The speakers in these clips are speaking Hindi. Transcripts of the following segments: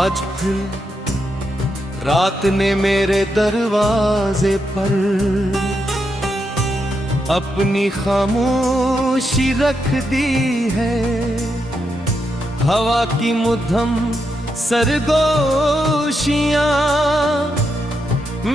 आज फिर रात ने मेरे दरवाजे पर अपनी खामोशी रख दी है। हवा की मुद्धम सरगोशियां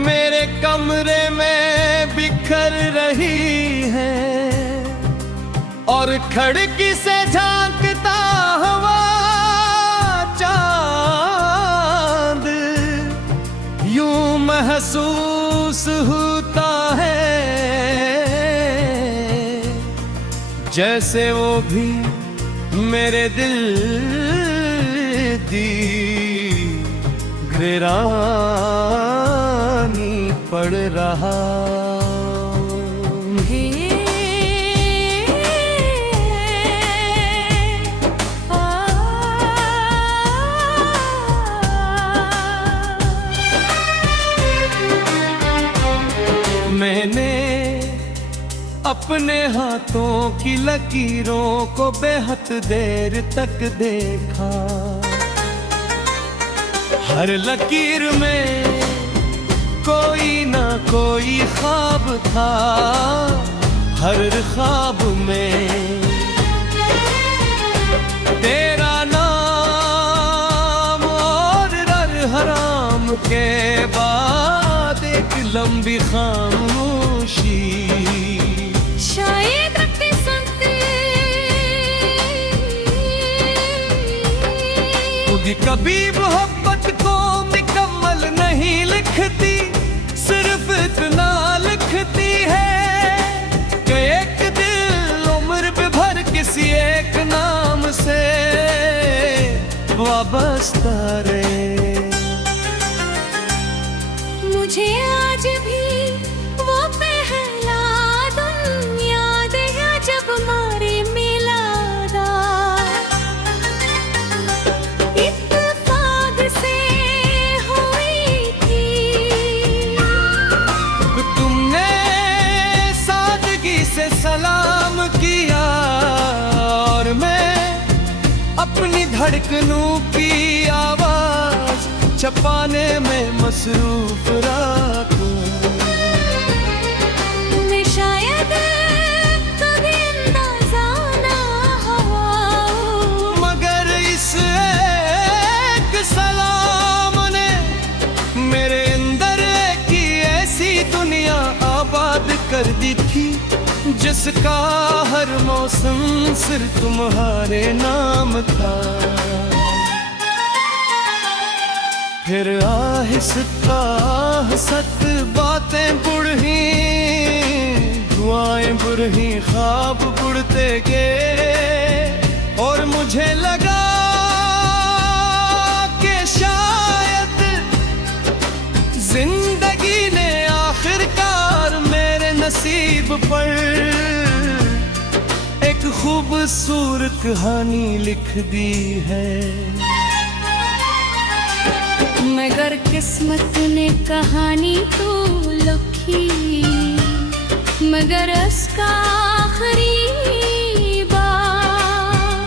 मेरे कमरे में बिखर रही हैं और खिड़की से झांकता हुआ चांद यूं महसूस होता है जैसे वो भी मेरे दिल दी गिरानी पड़ रहा है। मैंने अपने हाथों की लकीरों को बेहद देर तक देखा। हर लकीर में कोई ना कोई ख्वाब था। हर ख्वाब में तेरा नाम और हराम के बाद एक लंबी खामोशी। शायद रखते सुनते खुद कभी मोहब्बत को मुकम्मल नहीं लिखती, सिर्फ इतना लिखती है कि एक दिल उम्र भर किसी एक नाम से वाबस्ता रहे। मुझे आज भी वो पहला दिन याद है जब मारे मिला था। इत्तेफाक से हुई थी। तुमने सादगी से सलाम किया और मैं अपनी धड़कनों की आवाज छपाने में मसरूफ रखूं। तुम्हें शायद कभी अंदाजा ना हुआ, मगर इस एक सलाम ने मेरे अंदर की ऐसी दुनिया आबाद कर दी थी जिसका हर मौसम सिर्फ तुम्हारे नाम था। फिर आहिस्ता आहिस्ता बातें बुढ़ी, दुआएं बुढ़ी, ख्वाब बुढ़ते गए और मुझे लगा कि शायद जिंदगी ने आखिरकार मेरे नसीब पर एक खूबसूरत कहानी लिख दी है। मगर किस्मत ने कहानी तो लिखी, मगर उसका आखिरी बार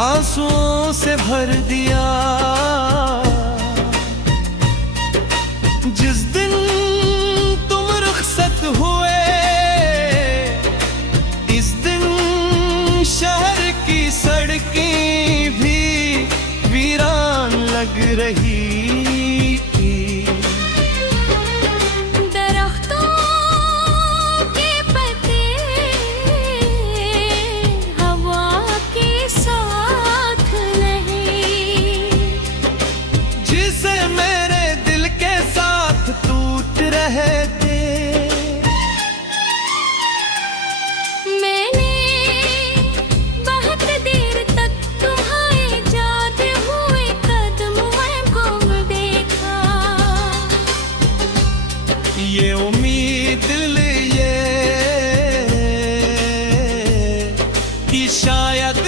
आंसुओं से भर दिया। जिस दिन तुम रुखसत हुए, इस दिन शहर की सड़कें भी वीरान लग रही। दरख्तों के पत्ते हवा के साथ नहीं, जिसे मेरे दिल के साथ टूट रहे थे। मैंने बहुत देर तक तुम्हारे जाते हुए कदमों को देखा। ये उम्मीद लिए कि शायद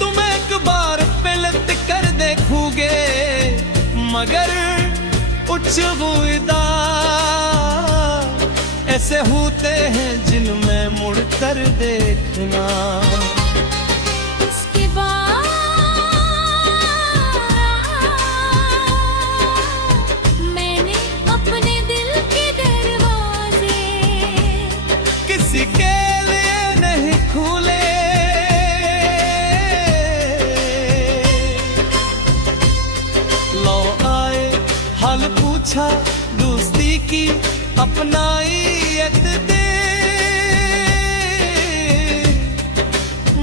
तुम एक बार पलट कर देखोगे, मगर उच्चबुदा ऐसे होते हैं जिनमें मुड़कर देखना। उसके बाद की अपनाई एक दे,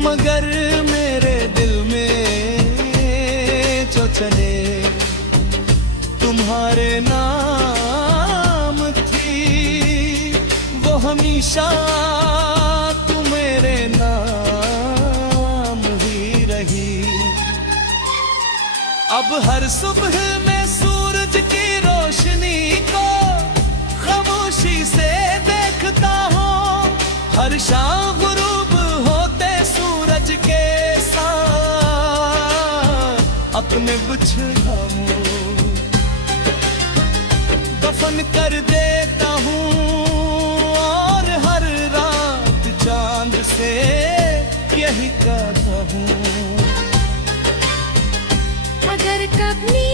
मगर मेरे दिल में जो चले तुम्हारे नाम थी, वो हमेशा तू मेरे नाम ही रही। अब हर सुबह में सूरज की रोशनी को खामोशी से देखता हूँ, हर शाम गुरूब होते सूरज के साथ अपने बिछड़ाऊं दफन कर देता हूँ, और हर रात चांद से यही कहता हूँ। अगर कभी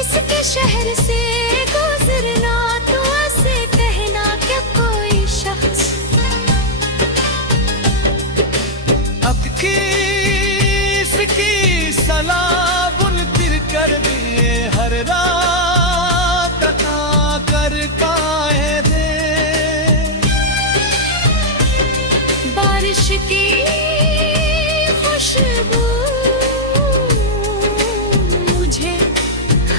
इसके शहर से गुजरना तो ऐसे कहना कि कोई शख्स अब की इसकी सलाह बुनकर कर दिए, हर रात आकर कायदे बारिश की खुशबू मुझे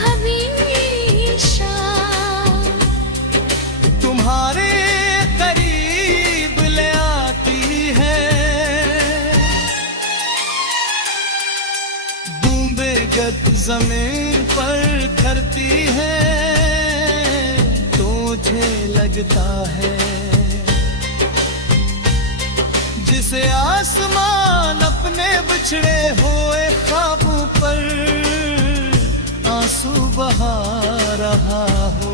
हमेशा तुम्हारे करीब ले आती है। बूंदे गद जमीन पर करती है, तुझे लगता है जिसे आसमान अपने बिछड़े हुए ख्वाबों पर आंसू बहा रहा हो।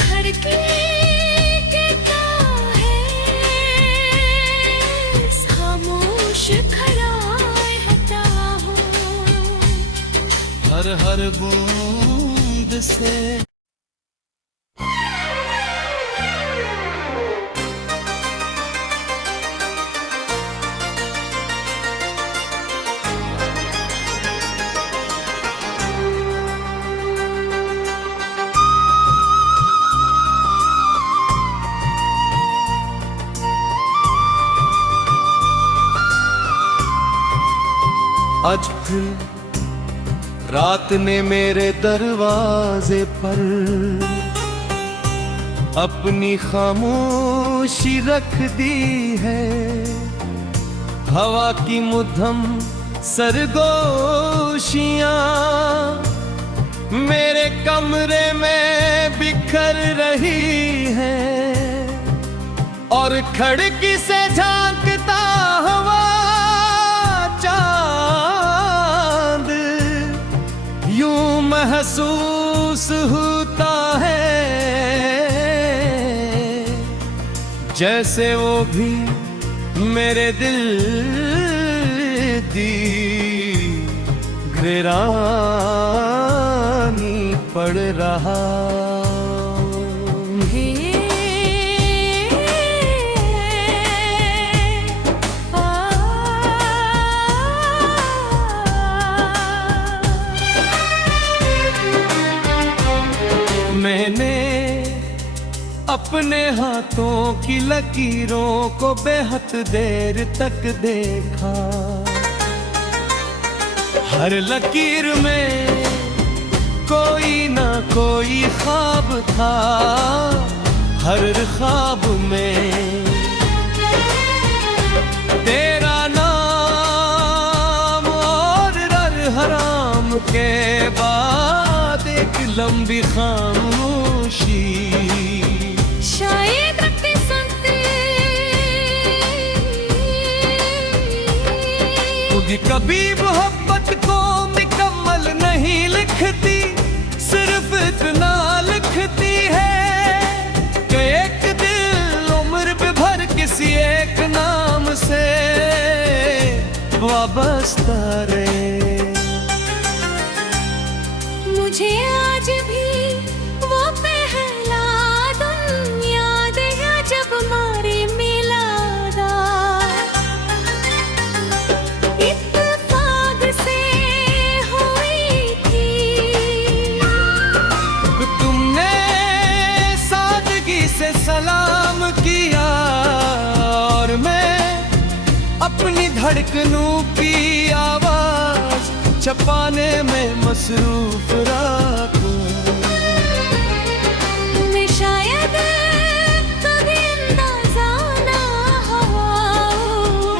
खड़ के कहता है खामोश खड़ा रहता हूँ, हर हर बूंद से आज फिर रात ने मेरे दरवाजे पर अपनी खामोशी रख दी है। हवा की मुद्धम सरगोशियां मेरे कमरे में बिखर रही हैं, और खिड़की से झांकता हवा यूं महसूस होता है जैसे वो भी मेरे दिल दी गिरानी पड़ रहा मैंने अपने हाथों की लकीरों को बेहद देर तक देखा, हर लकीर में कोई ना कोई ख्वाब था, हर ख्वाब में तेरा नाम और रर हराम के बाद एक लंबी खामोशी शायद रखते सुनते क्योंकि कभी मोहब्बत को मुकम्मल नहीं लिखती, सिर्फ इतना लिखती है कि एक दिल उम्र पे भर किसी एक नाम से वाबस्ता रहे। मुझे आज भी वो पहला दिन याद है जब मारे मिला था, इत्तेफाक से हुई थी से सलाम किया और मैं अपनी धड़कनों की आवाज छपाने में मसरूफ रखूं। मैं शायद कभी अंदाजा ना हो,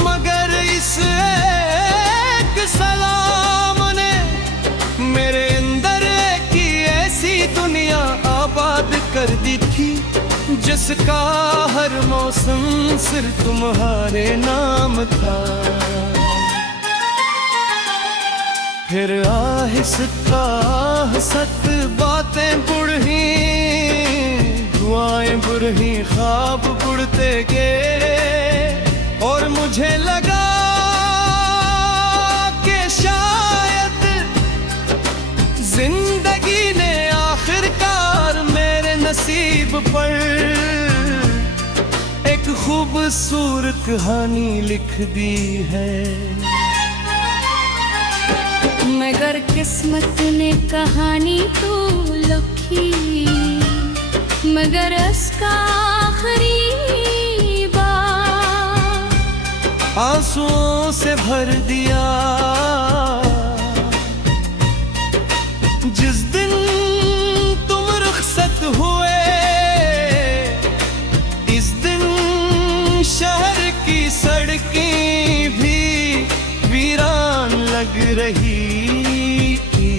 मगर इस एक सलाम ने मेरे अंदर की ऐसी दुनिया आबाद कर दी थी, जिसका हर मौसम सिर्फ तुम्हारे नाम था। फिर आहिस्ता आहिस्ता बातें बुढ़ी, दुआएं बुढ़ी, ख्वाब बुढ़ते गए और मुझे लगा कि शायद जिंदगी ने आखिरकार मेरे नसीब पर एक खूबसूरत कहानी लिख दी है। मगर किस्मत ने कहानी तो लिखी, मगर उसका आखिरी बार आंसुओं से भर दिया। जिस दिन तुम रुखसत हुए, इस दिन शहर की सड़कें भी वीरान लग रही थी।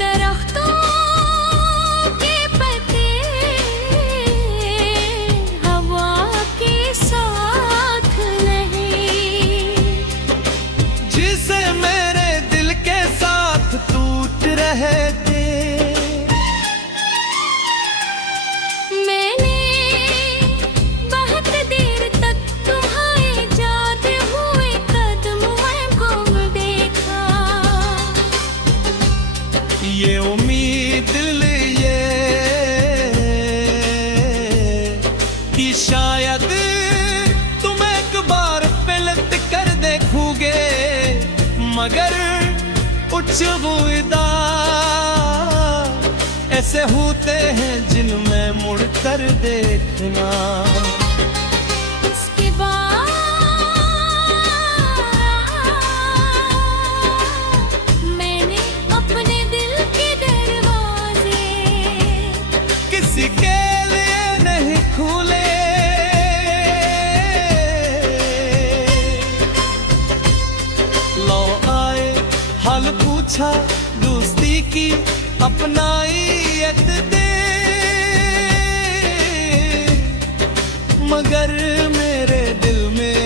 दरख्तों के पत्ते हवा के साथ नहीं, जिसे मेरे दिल के साथ टूट रहे थे। मैंने बहुत देर तक तुम्हारे जाते हुए कदमों को देखा। ये उम्मीद लिए कि शायद तुम एक बार पलट कर देखोगे, मगर कुछ वादा ऐसे होते हैं जिनमें मुड़ कर देखना। उसके बाद मैंने अपने दिल के दरवाजे किसी के लिए नहीं खुले। लो आए हाल पूछा, दोस्ती की अपनाइत दे, मगर मेरे दिल में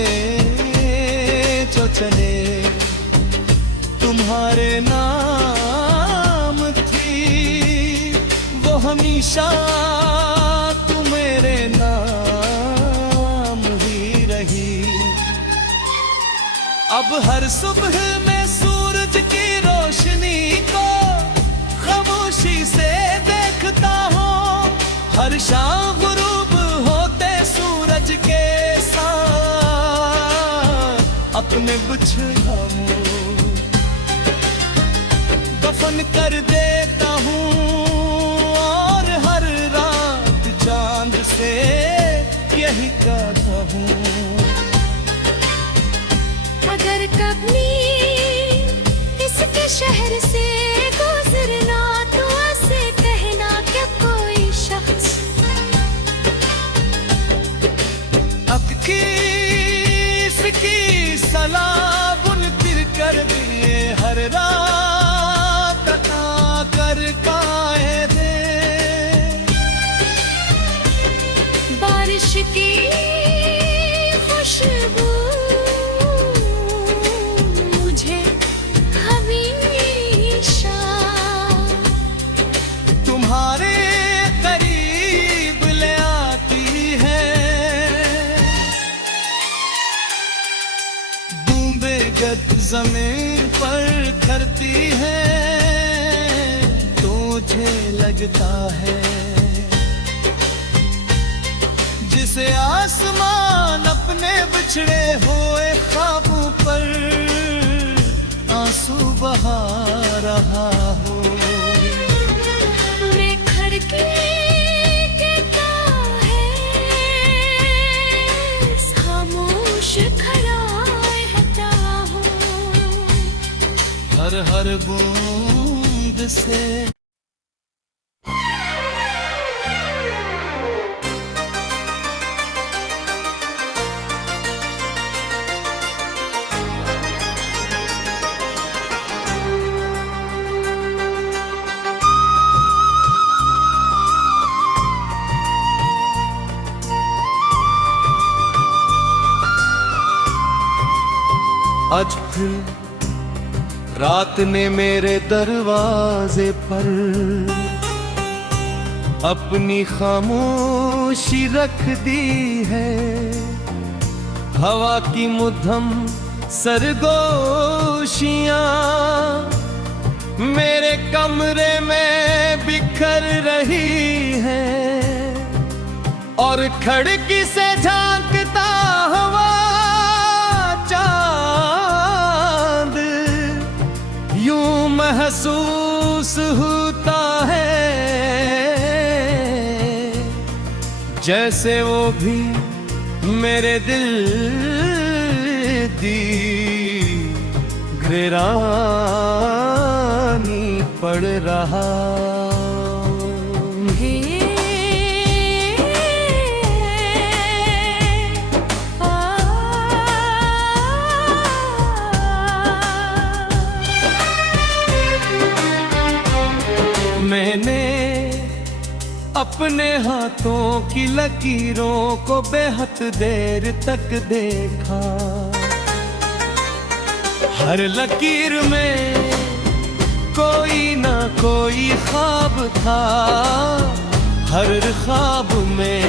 जो चले तुम्हारे नाम थी, वो हमेशा तू मेरे नाम ही रही। अब हर सुबह में सूरज की रोशनी को खामोशी से देखता हूँ, हर शाम गुरूब होते सूरज के साथ अपने बिछड़ाओं दफन कर देता हूँ, और हर रात चांद से यही कहता हूँ। अगर कभी इसके शहर से गुजरना तो ऐसे कहना कि कोई शख्स अब की सलाह बुनकर कर दिए, हर रात कटा कर कायदे बारिश की खुशबू मुझे हमेशा तुम्हारे करीब ले आती है। बूंदे गद जमीन पर करती है, तुझे लगता है जिसे आसमान अपने बिछड़े हुए ख्वाबों पर आंसू बहा रहा हो। मैं खड़की हर बूंद से। आज फिर रात ने मेरे दरवाजे पर अपनी खामोशी रख दी है। हवा की मुद्धम सरगोशियां मेरे कमरे में बिखर रही हैं और खिड़की से झांकता हुआ यूं महसूस होता है जैसे वो भी मेरे दिल दी घिरानी पड़ रहा मैंने अपने हाथों की लकीरों को बेहद देर तक देखा। हर लकीर में कोई ना कोई ख्वाब था, हर ख्वाब में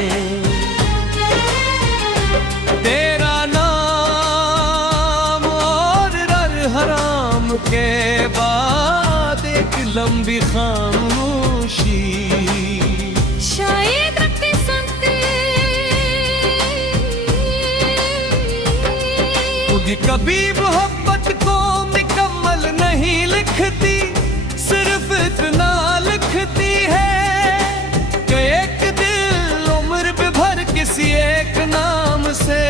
तेरा नाम और हराम के बाद एक लंबी खामोशी। शायद रखते सुनते खुद कभी मोहब्बत को मुकम्मल नहीं लिखती, सिर्फ इतना लिखती है कि एक दिल उम्र भर किसी एक नाम से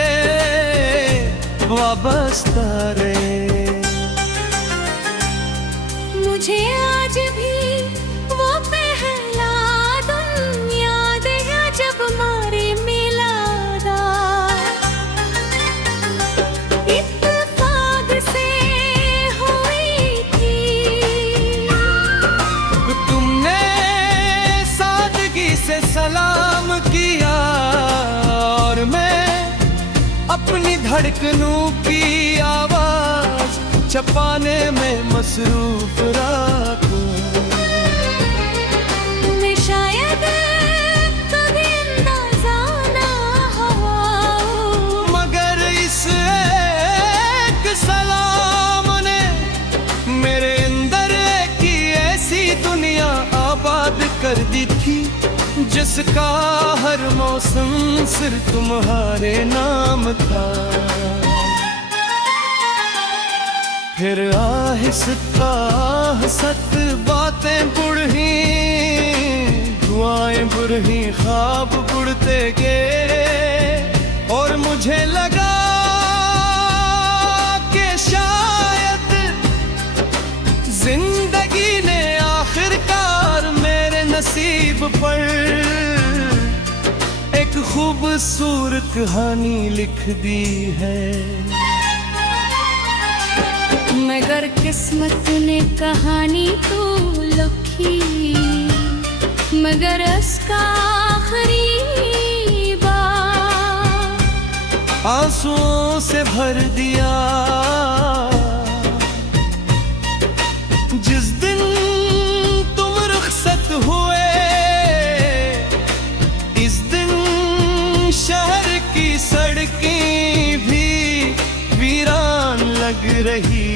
वाबस्ता रहे। मुझे आज भी वो पहला दिन याद है जब मारे मिला था। इत्तेफाक से हुई थी, तुमने सादगी से सलाम किया और मैं अपनी धड़कनों की आवाज छपाने में मसरूफ रातों। मैं शायद कभी अंदाजा ना हुआ, मगर इस एक सलाम ने मेरे अंदर की ऐसी दुनिया आबाद कर दी थी जिसका हर मौसम सिर्फ तुम्हारे नाम था। फिर आहिस्ता आहिस्ता बातें बुढ़ी, दुआएं बुढ़ी, ख्वाब बुढ़ते गए और मुझे लगा कि शायद जिंदगी ने आखिरकार मेरे नसीब पर एक खूबसूरत कहानी लिख दी है। मगर किस्मत ने कहानी तो लिखी, मगर उसका आखिरी बार आंसुओं से भर दिया। जिस दिन तुम रुखसत हुए, इस दिन शहर की सड़कें भी वीरान लग रही।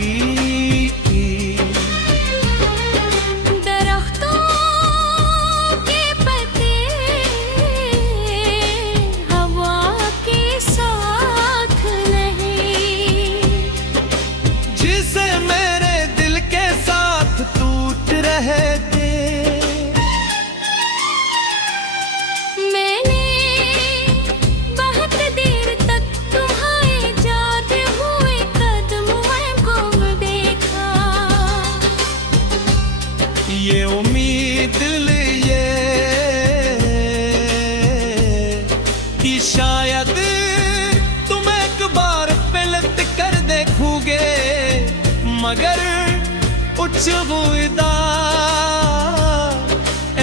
कुछ बुइदा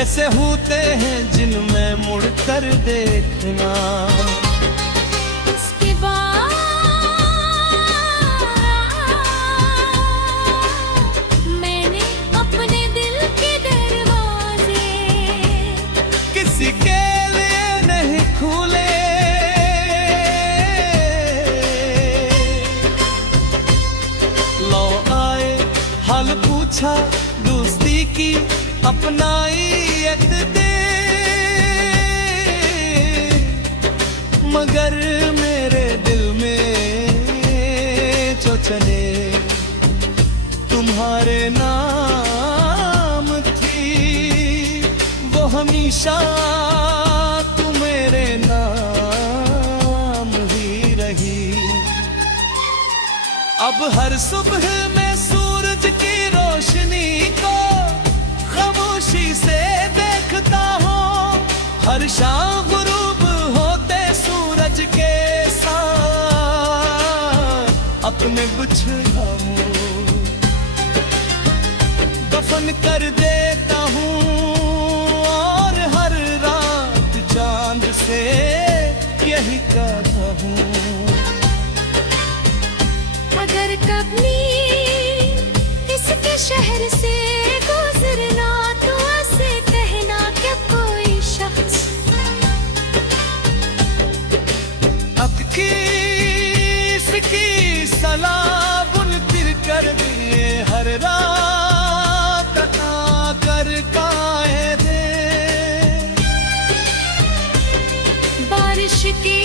ऐसे होते हैं जिनमें मुड़ कर देखना। उसके बाद मैंने अपने दिल के दरवाजे किसी के लिए नहीं खुले। लो आए हाल पूछा दोस्ती की अपनाई एक दे, मगर मेरे दिल में जो चले तुम्हारे नाम थी, वो हमेशा तू मेरे नाम ही रही। अब हर सुबह में सूरज की रोशनी को खामोशी से देखता हूँ, हर शाम गुरूब होते सूरज के साथ अपने बिछड़ाऊं दफन कर देता हूँ, और हर रात चांद से यही कहता हूँ। अगर कभी इसके शहर से गुजरना तो ऐसे कहना कि कोई शख्स अब किसकी सलाह बुन फिर कर दिए हर रात आकर कायदे। बारिश की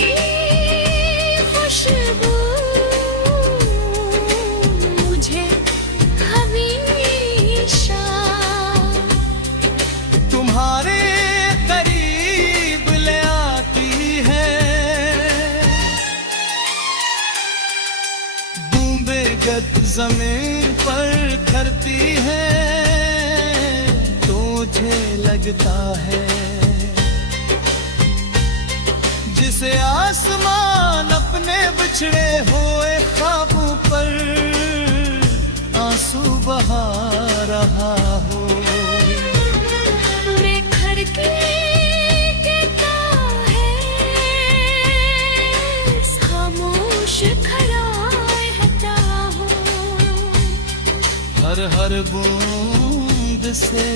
खुशबू मुझे हमेशा तुम्हारे करीब ले आती है। बूंदे गद जमीन पर खरती है, तुझे लगता है जिसे आसमान अपने बिछड़े हुए ख्वाबों पर आंसू बहा रहा हो। मैं खड़की कहता है खामोश खड़ा रहता हूँ, हर हर बूंद से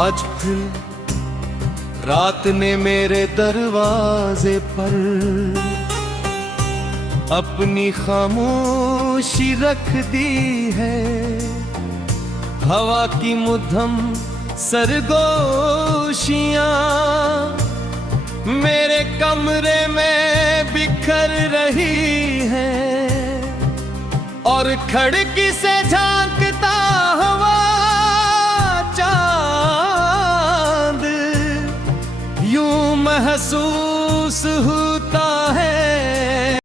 आज फिर रात ने मेरे दरवाजे पर अपनी खामोशी रख दी है। हवा की मुद्धम सरगोशियां मेरे कमरे में बिखर रही हैं, और खिड़की से झांकता हुआ चांद यूं महसूस